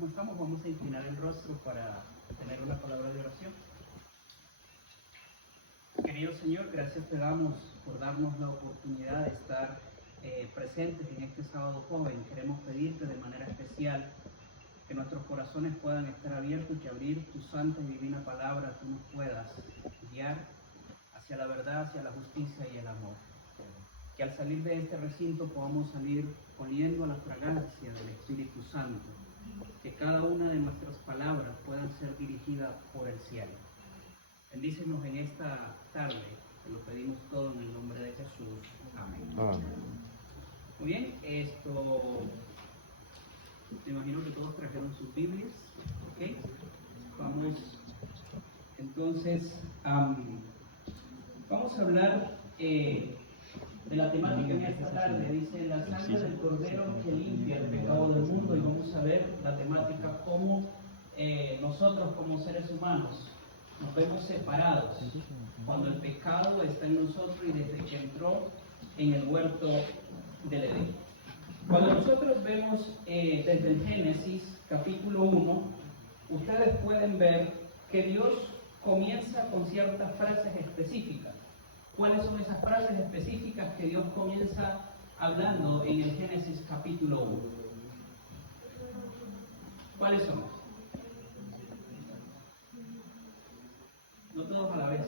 ¿Cómo estamos? Vamos a inclinar el rostro para tener una palabra de oración. Querido Señor, gracias te damos por darnos la oportunidad de estar presentes en este sábado joven. Queremos pedirte de manera especial que nuestros corazones puedan estar abiertos y que abrir tu santa y divina palabra tú nos puedas guiar hacia la verdad, hacia la justicia y el amor. Que al salir de este recinto podamos salir oliendo a la fragancia del Espíritu Santo. Que cada una de nuestras palabras puedan ser dirigidas por el cielo. Bendícenos en esta tarde, te lo pedimos todo en el nombre de Jesús. Amén. Muy bien, me imagino que todos trajeron sus Biblias, ¿ok? Vamos, entonces, vamos a hablar de la temática en esta tarde. Dice, la sangre del Cordero que limpia el pecado del mundo, y vamos a ver la temática cómo nosotros como seres humanos nos vemos separados cuando el pecado está en nosotros y desde que entró en el huerto del Edén. Cuando nosotros vemos desde el Génesis capítulo 1, ustedes pueden ver que Dios comienza con ciertas frases específicas. ¿Cuáles son esas frases específicas que Dios comienza hablando en el Génesis capítulo 1? ¿Cuáles son? No todos a la vez.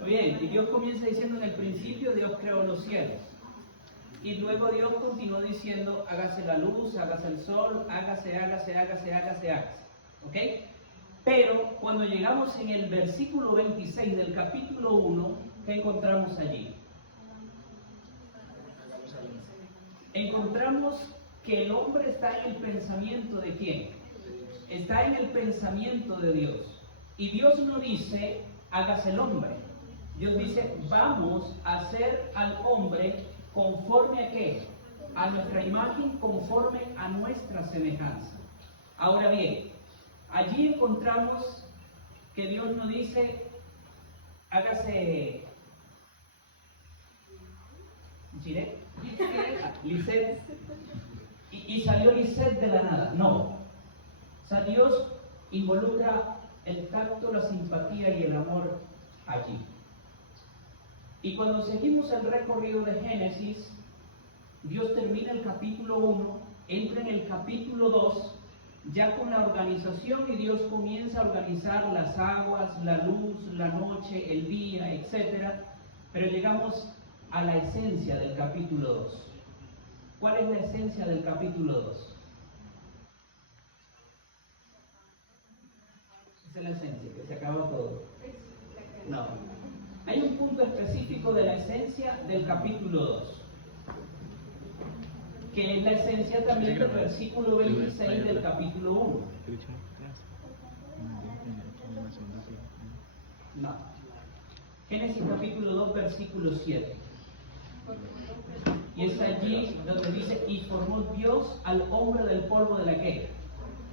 Muy bien, y Dios comienza diciendo: en el principio Dios creó los cielos. Y luego Dios continuó diciendo: hágase la luz, hágase el sol, hágase. ¿Ok? Pero cuando llegamos en el versículo 26 del capítulo 1, ¿qué encontramos allí? Encontramos que el hombre está en el pensamiento de ¿quién? Está en el pensamiento de Dios. Y Dios no dice, hágase el hombre. Dios dice, vamos a hacer al hombre conforme a ¿qué? A nuestra imagen, conforme a nuestra semejanza. Ahora bien, allí encontramos que Dios no dice, hágase Lisette, y salió Lisette de la nada. No. O sea, Dios involucra el tacto, la simpatía y el amor allí. Y cuando seguimos el recorrido de Génesis, Dios termina el capítulo 1, entra en el capítulo 2, ya con la organización, y Dios comienza a organizar las aguas, la luz, la noche, el día, etc. Pero llegamos a la esencia del capítulo 2. ¿Cuál es la esencia del capítulo 2? Esa es la esencia, que se acaba todo. No. Hay un punto específico de la esencia del capítulo 2, que es la esencia también del versículo 26 del capítulo 1. No. Génesis capítulo 2, versículo 7. Y es allí donde dice, y formó Dios al hombre del polvo de la ¿qué?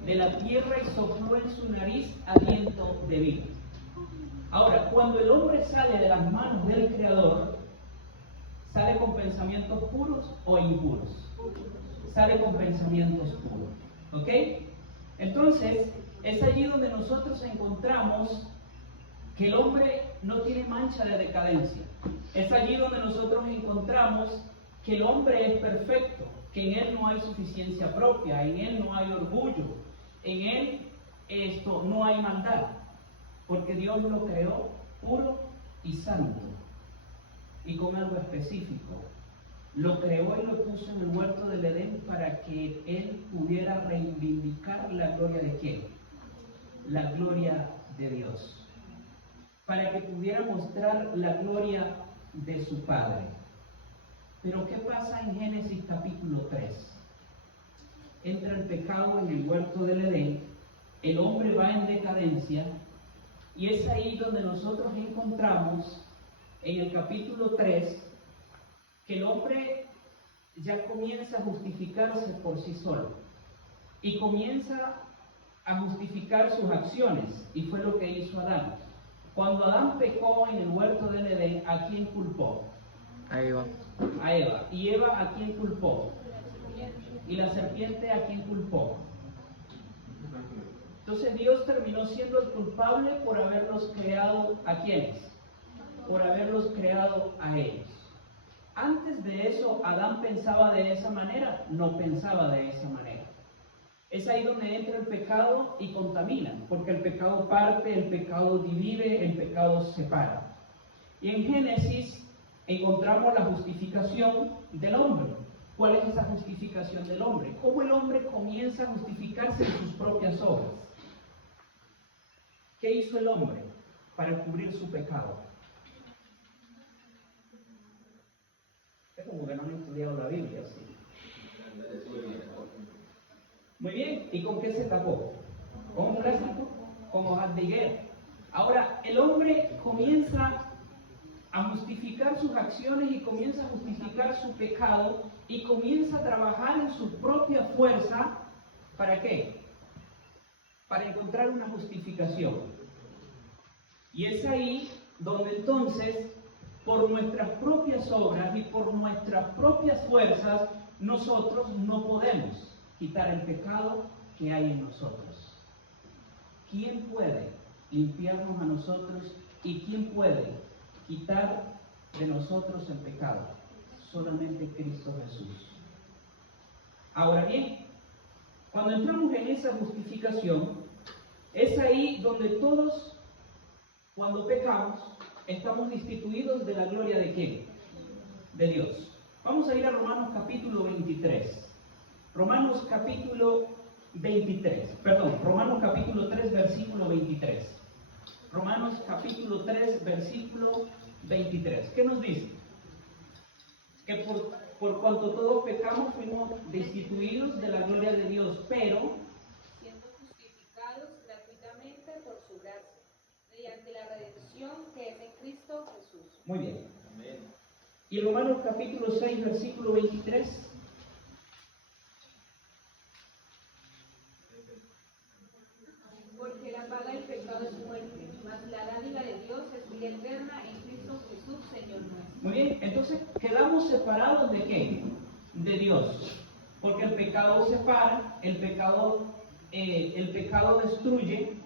De la tierra, y sopló en su nariz aliento de vida. Ahora, cuando el hombre sale de las manos del Creador, ¿sale con pensamientos puros o impuros? Sale con pensamientos puros. ¿Ok? Entonces, es allí donde nosotros encontramos que el hombre no tiene mancha de decadencia. Es allí donde nosotros encontramos que el hombre es perfecto, que en él no hay suficiencia propia, en él no hay orgullo, en él no hay maldad, porque Dios lo creó puro y santo, y con algo específico. Lo creó y lo puso en el huerto del Edén para que él pudiera reivindicar la gloria de ¿quién? La gloria de Dios. Para que pudiera mostrar la gloria de su Padre. Pero ¿qué pasa en Génesis capítulo 3? Entra el pecado en el huerto del Edén, el hombre va en decadencia, y es ahí donde nosotros encontramos en el capítulo 3 que el hombre ya comienza a justificarse por sí solo y comienza a justificar sus acciones, y fue lo que hizo Adán. Cuando Adán pecó en el huerto del Edén, ¿a quién culpó? A Eva. A Eva. ¿Y Eva a quién culpó? ¿Y la serpiente a quién culpó? Entonces Dios terminó siendo el culpable por haberlos creado ¿a quiénes? Por haberlos creado a ellos. Antes de eso, ¿Adán pensaba de esa manera? No pensaba de esa manera. Es ahí donde entra el pecado y contamina, porque el pecado parte, el pecado divide, el pecado separa. Y en Génesis encontramos la justificación del hombre. ¿Cuál es esa justificación del hombre? ¿Cómo el hombre comienza a justificarse en sus propias obras? ¿Qué hizo el hombre para cubrir su pecado? Es como que no han estudiado la Biblia, ¿sí? Muy bien, ¿y con qué se tapó? ¿Con un plástico? Con hojas de higuera. Ahora, el hombre comienza a justificar sus acciones y comienza a justificar su pecado y comienza a trabajar en su propia fuerza. ¿Para qué? Para encontrar una justificación. Y es ahí donde entonces, por nuestras propias obras y por nuestras propias fuerzas, nosotros no podemos quitar el pecado que hay en nosotros. ¿Quién puede limpiarnos a nosotros y quién puede quitar de nosotros el pecado? Solamente Cristo Jesús. Ahora bien, cuando entramos en esa justificación, es ahí donde todos, cuando pecamos, estamos destituidos de la gloria ¿de quién? De Dios. Vamos a ir a Romanos capítulo 23. Romanos capítulo 3, versículo 23. Romanos capítulo 3, versículo 23. ¿Qué nos dice? Que por cuanto todos pecamos fuimos destituidos de la gloria de Dios, pero siendo justificados gratuitamente por su gracia, mediante la redención que es en Cristo Jesús. Muy bien. Amén. Y Romanos capítulo 6, versículo 23. Porque la paga del pecado es muerte, mas la dádiva de Dios es vida eterna en Cristo Jesús, Señor nuestro. Muy bien, entonces quedamos separados ¿de qué? De Dios. Porque el pecado separa, el pecado destruye,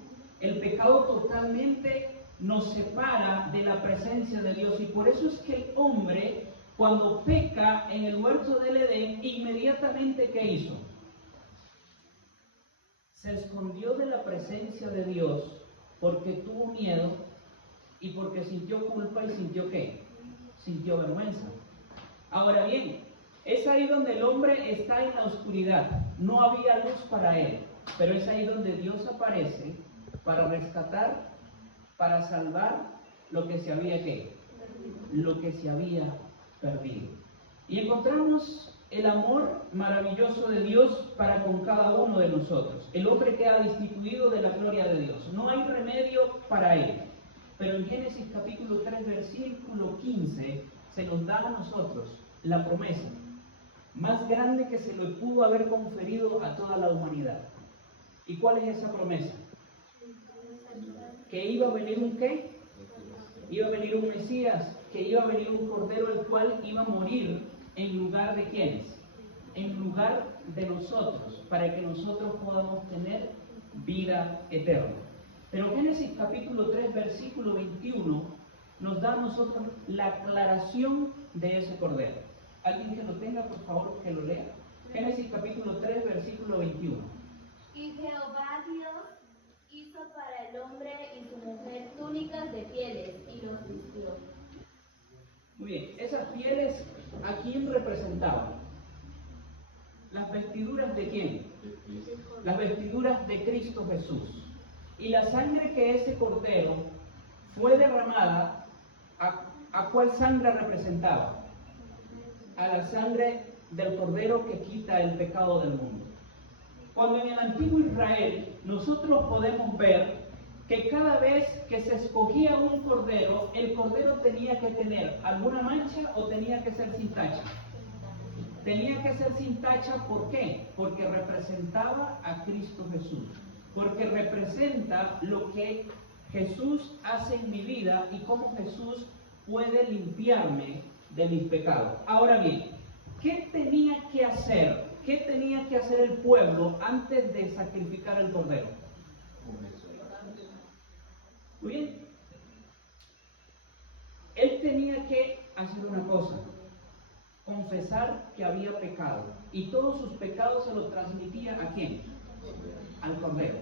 el pecado totalmente nos separa de la presencia de Dios. Y por eso es que el hombre, cuando peca en el huerto del Edén, inmediatamente ¿qué hizo? Se escondió de la presencia de Dios porque tuvo miedo y porque sintió culpa y sintió ¿qué? Sintió vergüenza. Ahora bien, es ahí donde el hombre está en la oscuridad. No había luz para él, pero es ahí donde Dios aparece para rescatar, para salvar lo que se había ¿qué? Lo que se había perdido. Y encontramos el amor maravilloso de Dios para con cada uno de nosotros. El hombre queda destituido de la gloria de Dios. No hay remedio para él. Pero en Génesis capítulo 3, versículo 15, se nos da a nosotros la promesa más grande que se le pudo haber conferido a toda la humanidad. ¿Y cuál es esa promesa? Que iba a venir un ¿qué? Iba a venir un Mesías, que iba a venir un Cordero el cual iba a morir en lugar de ¿quiénes? En lugar de nosotros, para que nosotros podamos tener vida eterna. Pero Génesis capítulo 3, versículo 21, nos da a nosotros la aclaración de ese Cordero. ¿Alguien que lo tenga, por favor, que lo lea? Génesis capítulo 3, versículo 21. Y Jehová Dios hizo para el hombre y su mujer túnicas de pieles y los vistió. Muy bien, esas pieles, ¿a quién representaban? ¿Las vestiduras de quién? Las vestiduras de Cristo Jesús. Y la sangre que ese cordero fue derramada, ¿a cuál sangre representaba? A la sangre del cordero que quita el pecado del mundo. Cuando en el antiguo Israel nosotros podemos ver que cada vez que se escogía un cordero, el cordero tenía que tener alguna mancha o tenía que ser sin tacha. Tenía que ser sin tacha, ¿por qué? Porque representaba a Cristo Jesús. Porque representa lo que Jesús hace en mi vida y cómo Jesús puede limpiarme de mis pecados. Ahora bien, ¿qué tenía que hacer ¿qué tenía que hacer el pueblo antes de sacrificar el cordero? Muy bien. Él tenía que hacer una cosa, confesar que había pecado. Y todos sus pecados se los transmitía ¿a quién? Al cordero.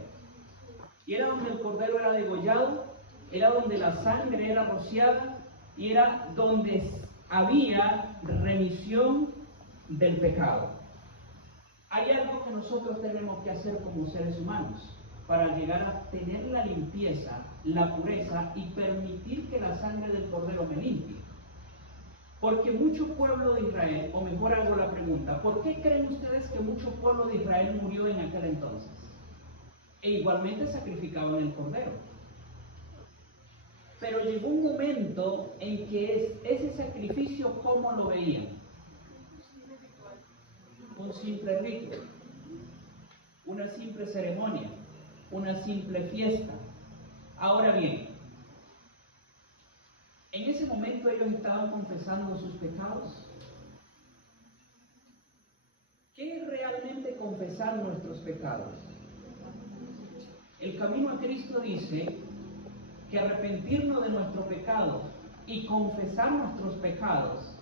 Y era donde el cordero era degollado, era donde la sangre era rociada y era donde había remisión del pecado. Hay algo que nosotros tenemos que hacer como seres humanos para llegar a tener la limpieza, la pureza y permitir que la sangre del cordero me limpie. Porque mucho pueblo de Israel, o mejor hago la pregunta, ¿por qué creen ustedes que mucho pueblo de Israel murió en aquel entonces? E igualmente sacrificaban el cordero. Pero llegó un momento en que ese sacrificio, ¿cómo lo veían? Un simple rito, una simple ceremonia, una simple fiesta. Ahora bien, en ese momento ellos estaban confesando sus pecados. ¿Qué es realmente confesar nuestros pecados? El camino a Cristo dice que arrepentirnos de nuestro pecado y confesar nuestros pecados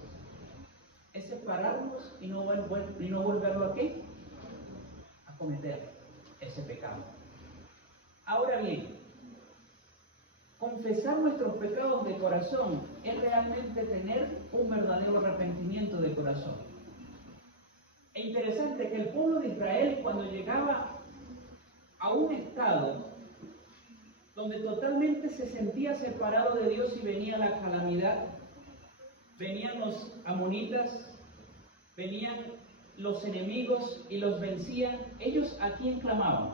es separarnos y no volverlo a ¿qué? A cometer ese pecado. Ahora bien, confesar nuestros pecados de corazón es realmente tener un verdadero arrepentimiento de corazón. Es interesante que el pueblo de Israel, cuando llegaba a un estado donde totalmente se sentía separado de Dios y venía la calamidad, venían los amonitas, venían los enemigos y los vencían, ¿ellos a quién clamaban?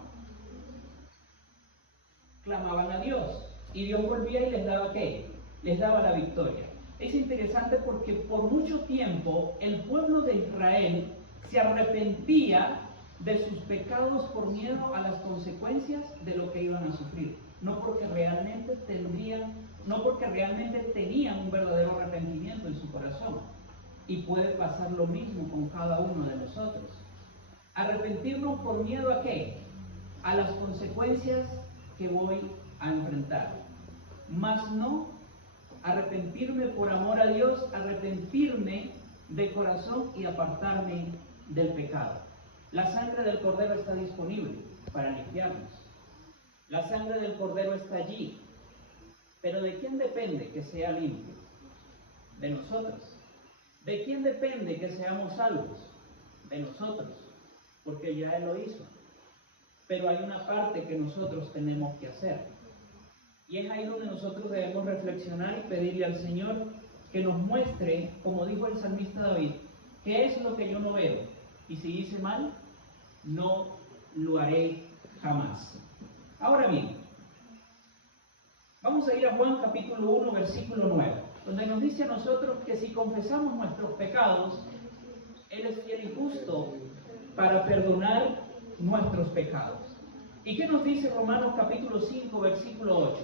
Clamaban a Dios. Y Dios volvía y les daba ¿qué? Les daba la victoria. Es interesante porque por mucho tiempo el pueblo de Israel se arrepentía de sus pecados por miedo a las consecuencias de lo que iban a sufrir. No porque realmente tenían un verdadero arrepentimiento en su corazón. Y puede pasar lo mismo con cada uno de nosotros. Arrepentirnos por miedo ¿a qué? A las consecuencias que voy a enfrentar. Mas no arrepentirme por amor a Dios, arrepentirme de corazón y apartarme del pecado. La sangre del cordero está disponible para limpiarnos. La sangre del cordero está allí. Pero ¿de quién depende que sea limpio? De nosotros. ¿De quién depende que seamos salvos? De nosotros, porque ya Él lo hizo. Pero hay una parte que nosotros tenemos que hacer. Y es ahí donde nosotros debemos reflexionar y pedirle al Señor que nos muestre, como dijo el salmista David, qué es lo que yo no veo. Y si hice mal, no lo haré jamás. Ahora bien, vamos a ir a Juan capítulo 1, versículo 9, donde nos dice a nosotros que si confesamos nuestros pecados, Él es fiel y justo para perdonar nuestros pecados. ¿Y qué nos dice Romanos capítulo 5, versículo 8?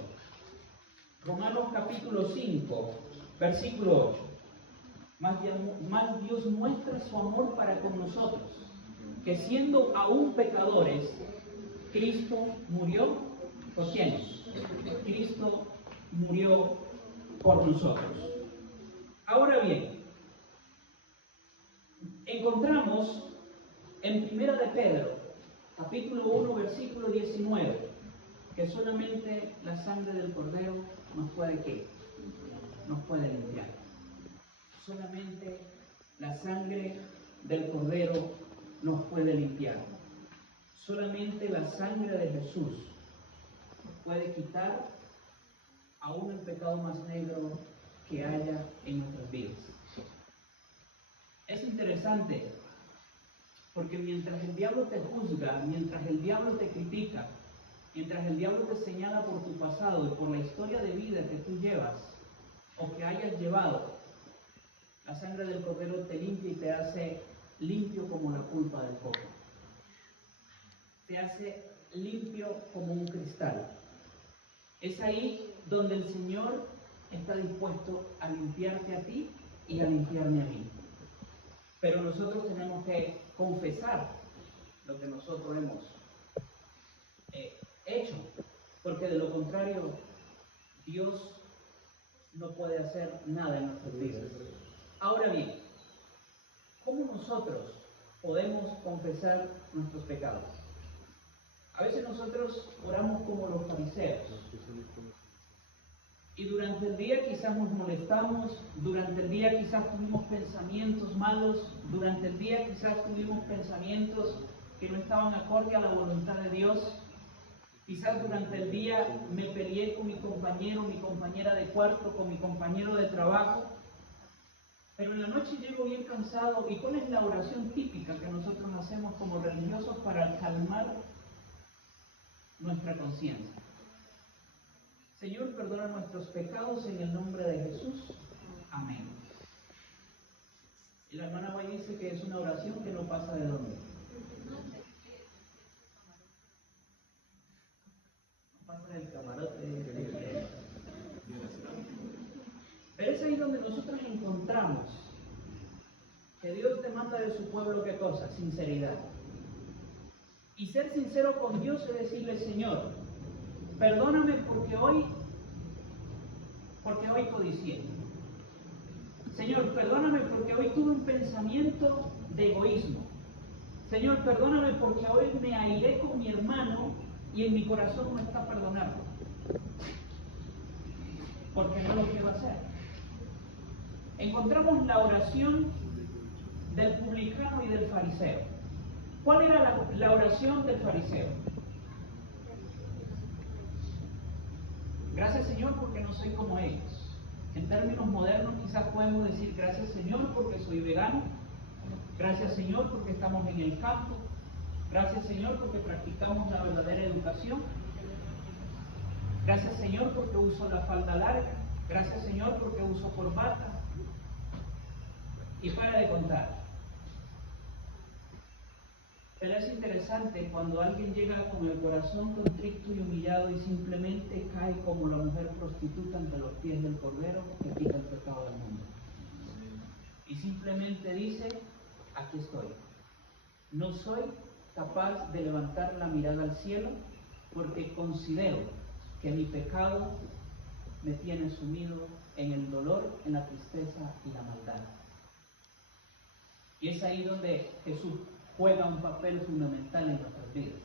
Romanos capítulo 5, versículo 8. Más Dios muestra su amor para con nosotros, que siendo aún pecadores, Cristo murió por quién? Cristo murió por nosotros. Ahora bien, encontramos en Primera de Pedro, capítulo 1, versículo 19, que solamente la sangre del cordero nos puede ¿qué? Nos puede limpiar. Solamente la sangre del cordero nos puede limpiar. Solamente la sangre de Jesús puede quitar aún el pecado más negro que haya en nuestras vidas. Es interesante porque mientras el diablo te juzga, mientras el diablo te critica, mientras el diablo te señala por tu pasado y por la historia de vida que tú llevas o que hayas llevado, la sangre del cordero te limpia y te hace limpio como la pulpa del coco. Te hace limpio como un cristal. Es ahí donde el Señor está dispuesto a limpiarte a ti y a limpiarme a mí. Pero nosotros tenemos que confesar lo que nosotros hemos hecho, porque de lo contrario, Dios no puede hacer nada en nuestras vidas. Ahora bien, ¿cómo nosotros podemos confesar nuestros pecados? A veces nosotros oramos como los fariseos. Y durante el día quizás nos molestamos, durante el día quizás tuvimos pensamientos malos, durante el día quizás tuvimos pensamientos que no estaban acorde a la voluntad de Dios. Quizás durante el día me peleé con mi compañero, mi compañera de cuarto, con mi compañero de trabajo. Pero en la noche llego bien cansado. ¿Y cuál es la oración típica que nosotros hacemos como religiosos para calmar nuestra conciencia? Señor, perdona nuestros pecados en el nombre de Jesús. Amén. Y la hermana Guay dice que es una oración que no pasa de dónde. No pasa del camarote. Pero es ahí donde nosotros encontramos que Dios demanda de su pueblo ¿qué cosa? Sinceridad. Y ser sincero con Dios es decirle, Señor, perdóname porque hoy codicié. Señor, perdóname porque hoy tuve un pensamiento de egoísmo. Señor, perdóname porque hoy me airé con mi hermano y en mi corazón no está perdonando. Porque no lo quiero hacer. Encontramos la oración del publicano y del fariseo. ¿Cuál era la oración del fariseo? Gracias, Señor, porque no soy como ellos. En términos modernos quizás podemos decir gracias, Señor, porque soy vegano. Gracias, Señor, porque estamos en el campo. Gracias, Señor, porque practicamos la verdadera educación. Gracias, Señor, porque uso la falda larga. Gracias, Señor, porque uso corbata. Y para de contar. Pero es interesante cuando alguien llega con el corazón contrito y humillado y simplemente cae como la mujer prostituta ante los pies del Cordero que quita el pecado del mundo. Y simplemente dice, aquí estoy. No soy capaz de levantar la mirada al cielo porque considero que mi pecado me tiene sumido en el dolor, en la tristeza y la maldad. Y es ahí donde Jesús juega un papel fundamental en nuestras vidas.